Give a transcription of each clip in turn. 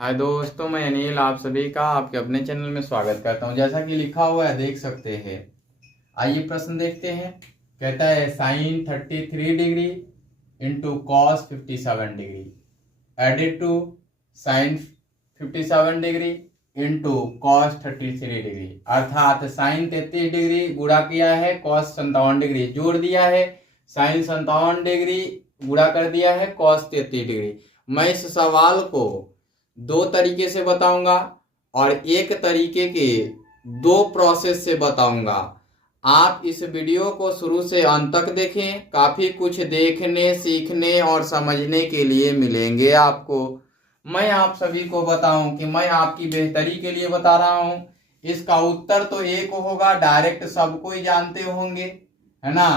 हाय दोस्तों, मैं अनिल आप सभी का आपके अपने चैनल में स्वागत करता हूं। जैसा कि लिखा हुआ है देख सकते हैं। आइए प्रश्न देखते हैं। कहता है sine 33 degree into cos 57 degree added to sine 57 degree into cos 33 degree, अर्थात साइन 33 डिग्री गुणा किया है, कॉस 57 डिग्री जोड़ दिया है, साइन 57 डिग्री गुणा कर दिया है कॉस 33 डिग्री। मैं इस सवाल को दो तरीके से बताऊंगा और एक तरीके के दो प्रोसेस से बताऊंगा। आप इस वीडियो को शुरू से अंत तक देखें, काफी कुछ देखने सीखने और समझने के लिए मिलेंगे आपको। मैं आप सभी को बताऊं कि मैं आपकी बेहतरी के लिए बता रहा हूं। इसका उत्तर तो एक होगा, डायरेक्ट सबको ही जानते होंगे, है ना।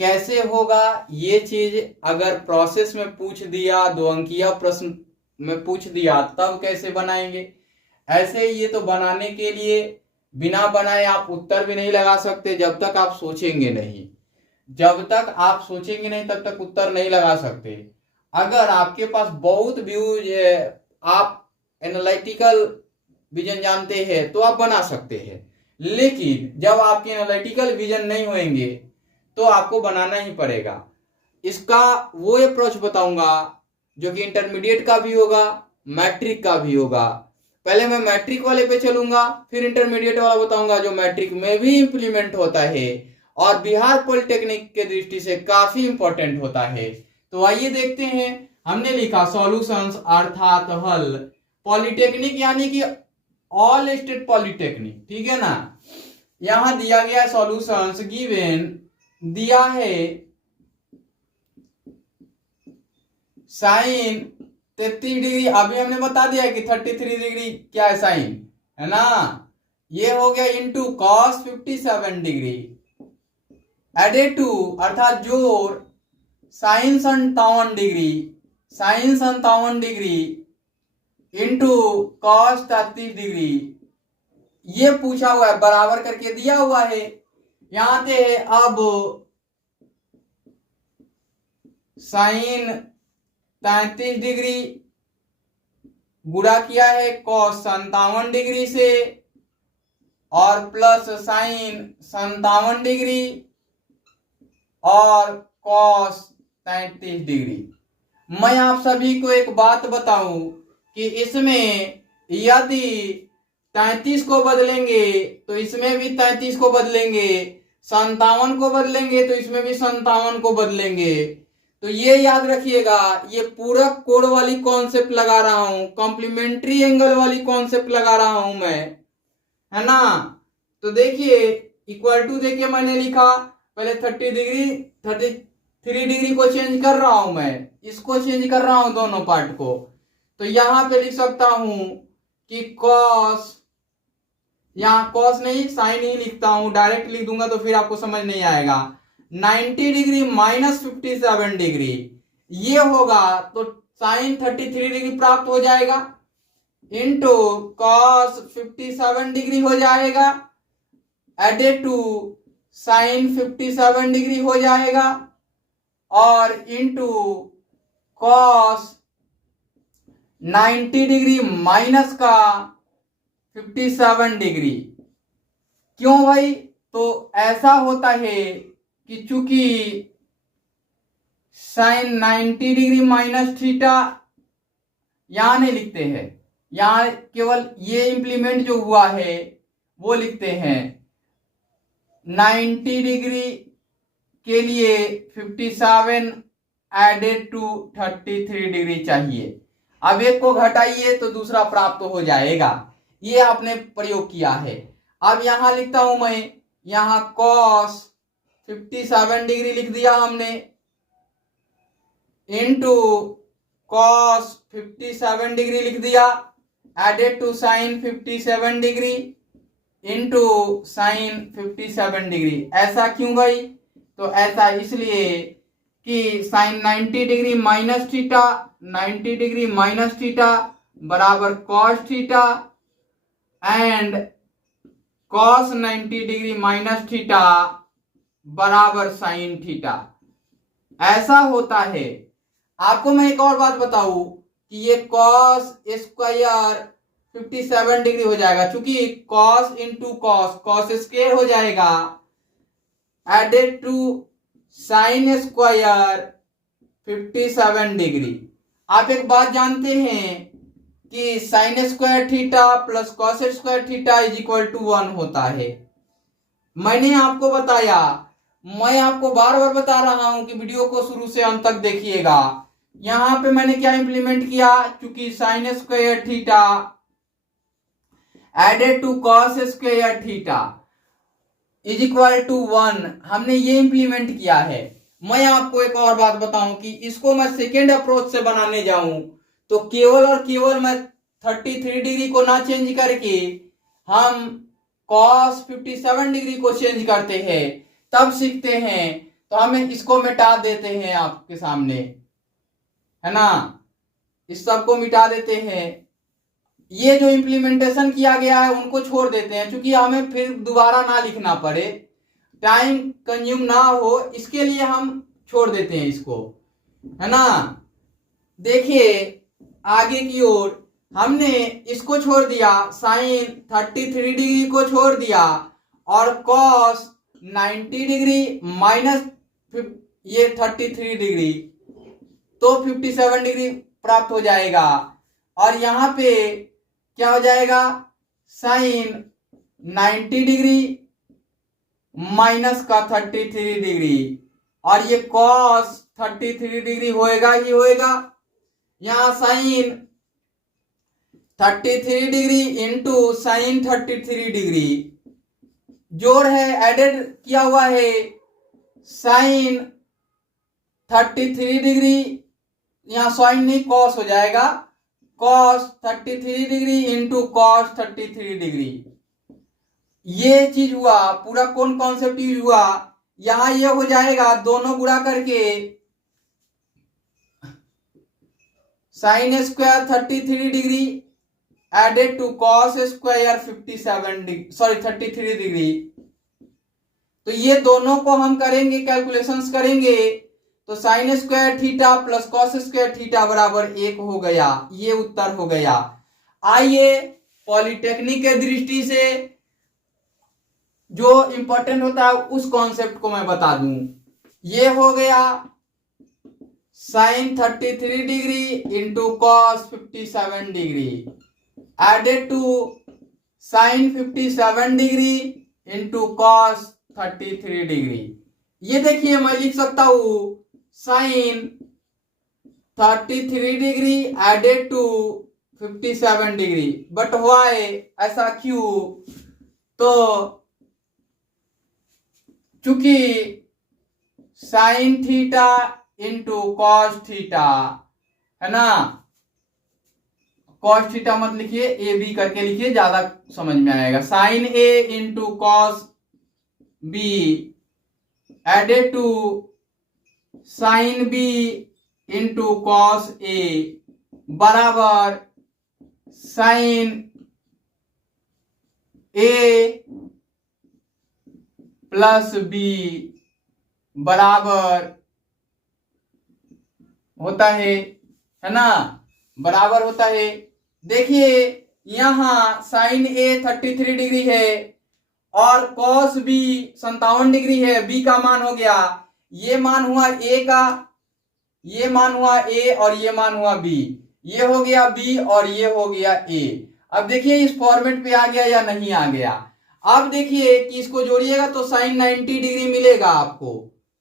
कैसे होगा ये चीज, अगर प्रोसेस में पूछ दिया, दो अंकीय प्रश्न में पूछ दिया, तब कैसे बनाएंगे। ऐसे ये तो बनाने के लिए बिना बनाए आप उत्तर भी नहीं लगा सकते जब तक आप सोचेंगे नहीं। जब तक आप सोचेंगे नहीं तब तक उत्तर नहीं लगा सकते। अगर आपके पास बहुत व्यूज है, आप एनालिटिकल विजन जानते हैं तो आप बना सकते हैं, लेकिन जब आपके एनालिटिकल विजन नहीं होंगे तो आपको बनाना ही पड़ेगा। इसका वो अप्रोच बताऊंगा जो कि इंटरमीडिएट का भी होगा, मैट्रिक का भी होगा। पहले मैं मैट्रिक वाले पे चलूंगा, फिर इंटरमीडिएट वाला बताऊंगा जो मैट्रिक में भी इंप्लीमेंट होता है और बिहार पॉलिटेक्निक के दृष्टि से काफी इंपॉर्टेंट होता है। तो आइए देखते हैं। हमने लिखा सॉल्यूशंस अर्थात हल, पॉलिटेक्निक यानी कि ऑल स्टेट पॉलिटेक्निक, ठीक है ना। यहां दिया गया सॉल्यूशंस गिवन दिया है साइन 33 डिग्री। अभी हमने बता दिया है कि 33 डिग्री क्या है, साइन, है ना। ये हो गया into cos 57 degree added to, अर्थात जोड़ sine 57 degree, sine 57 degree into cos 33 degree. ये पूछा हुआ है, बराबर करके दिया हुआ है। यहां से अब साइन 33 डिग्री गुणा किया है कॉस 57 डिग्री से और प्लस साइन 57 डिग्री और कॉस 33 डिग्री। मैं आप सभी को एक बात बताऊं कि इसमें यदि 33 को बदलेंगे तो इसमें भी 33 को बदलेंगे, 57 को बदलेंगे तो इसमें भी 57 को बदलेंगे। तो ये याद रखिएगा, ये पूरक कोण वाली कॉन्सेप्ट लगा रहा हूं, कॉम्प्लीमेंट्री एंगल वाली कॉन्सेप्ट लगा रहा हूं मैं, है ना। तो देखिए इक्वल टू देखिए मैंने लिखा, पहले 33 डिग्री को चेंज कर रहा हूं, मैं इसको चेंज कर रहा हूं दोनों पार्ट को। तो यहां पे लिख सकता हूं कि कॉस, यहां कॉस नहीं साइन ही लिखता हूं, डायरेक्ट लिख दूंगा तो फिर आपको समझ नहीं आएगा। 90 डिग्री माइनस 57 डिग्री ये होगा तो साइन 33 डिग्री प्राप्त हो जाएगा, इंटू कॉस 57 डिग्री हो जाएगा एडेड टू साइन 57 डिग्री हो जाएगा और इंटू कॉस 90 डिग्री माइनस का 57 डिग्री। क्यों भाई, तो ऐसा होता है कि चूंकि साइन 90 डिग्री माइनस थीटा यहां नहीं लिखते हैं, यहां केवल ये इंप्लीमेंट जो हुआ है वो लिखते हैं। 90 डिग्री के लिए 57 एडेड टू 33 डिग्री चाहिए। अब एक को घटाइए तो दूसरा प्राप्त हो जाएगा, ये आपने प्रयोग किया है। अब यहां लिखता हूं मैं, यहां कॉस 57 डिग्री लिख दिया हमने इंटू कॉस 57 डिग्री लिख दिया added to sine 57 degree into sine 57 degree. ऐसा क्यों भाई, तो ऐसा इसलिए कि sine 90 degree minus theta, 90 degree minus theta बराबर cos theta and cos 90 degree minus theta बराबर साइन थीटा। ऐसा होता है। आपको मैं एक और बात बताऊं कि ये कॉस स्क्वायर 57 डिग्री हो जाएगा, चूंकि cos into cos, cos square हो जाएगा, added to sine square 57 degree. आप एक बात जानते हैं कि sine square theta plus cos square theta is equal to 1 होता है। मैंने आपको बताया, मैं आपको बार बार बता रहा हूं कि वीडियो को शुरू से अंत तक देखिएगा। यहां पे मैंने क्या इंप्लीमेंट किया, क्योंकि sine square theta added to cos square theta is equal to 1, हमने ये इंप्लीमेंट किया है। मैं आपको एक और बात बताऊं कि इसको मैं सेकेंड अप्रोच से बनाने जाऊं तो केवल और केवल मैं 33 डिग्री को ना चेंज करके हम cos 57 डिग्री को चेंज करते हैं, तब सीखते हैं। तो हम इसको मिटा देते हैं आपके सामने, है ना, इस सब को मिटा देते हैं। ये जो इम्प्लीमेंटेशन किया गया है उनको छोड़ देते हैं, क्योंकि हमें फिर दोबारा ना लिखना पड़े, टाइम कंज्यूम ना हो, इसके लिए हम छोड़ देते हैं इसको, है ना। देखिए आगे की ओर हमने इसको छोड़ दिया, साइन 33 डिग्री को छोड़ दिया और कॉस 90 डिग्री माइनस ये 33 डिग्री, तो 57 डिग्री प्राप्त हो जाएगा। और यहां पे क्या हो जाएगा, साइन 90 डिग्री माइनस का 33 डिग्री, और ये कॉस 33 डिग्री होएगा ही होएगा। यहां sine 33 degree into sine 33 degree, जोड़ है, एडेड किया हुआ है, साइन 33 डिग्री, यहां साइन नहीं कॉस हो जाएगा, cos 33 degree into cos 33 degree. ये चीज हुआ, पूरा कौन कॉन्सेप्ट यूज हुआ। यहां ये हो जाएगा, दोनों गुणा करके sine square 33 degree added to cos square 33 degree. तो ये दोनों को हम करेंगे, कैलकुलेशंस करेंगे, तो sine square theta plus cos square theta बराबर 1 हो गया। ये उत्तर हो गया। आइए पॉलिटेक्निक के दृष्टि से जो इंपॉर्टेंट होता है उस कॉन्सेप्ट को मैं बता दूं। ये हो गया sine 33 degree into cos 57 degree added to sine 57 degree into cos 33 degree. ये देखिए मैं लिख सकता हूं sine 33 degree added to 57 degree, but why, ऐसा क्यों, तो चूंकि sine theta into cos theta, है ना, कॉस थीटा मत लिखिए, ए बी करके लिखिए, ज्यादा समझ में आएगा। Sine A into cos B added to sine B into cos A बराबर साइन ए प्लस बी बराबर होता है ना, बराबर होता है। देखिए यहां साइन ए 33 डिग्री है और कॉस बी 57 डिग्री है, बी का मान हो गया, ये मान हुआ ए का, ये मान हुआ ए और ये मान हुआ बी, ये हो गया बी और ये हो गया ए। अब देखिए इस फॉर्मेट पे आ गया या नहीं आ गया। अब देखिए कि इसको जोड़िएगा तो साइन 90 डिग्री मिलेगा, आपको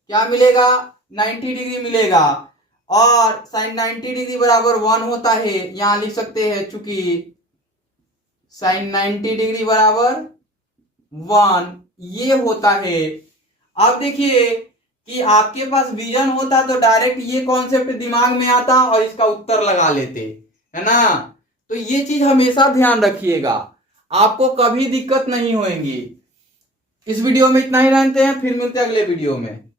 क्या मिलेगा, 90 डिग्री मिलेगा, और साइन 90 डिग्री बराबर 1 होता है। यहां लिख सकते हैं चूंकि साइन 90 डिग्री बराबर 1 ये होता है। अब देखिए कि आपके पास विजन होता तो डायरेक्ट ये कॉन्सेप्ट दिमाग में आता और इसका उत्तर लगा लेते, है ना। तो ये चीज हमेशा ध्यान रखिएगा, आपको कभी दिक्कत नहीं होगी। इस वीडियो में इतना ही जानते हैं, फिर मिलते हैं अगले वीडियो में।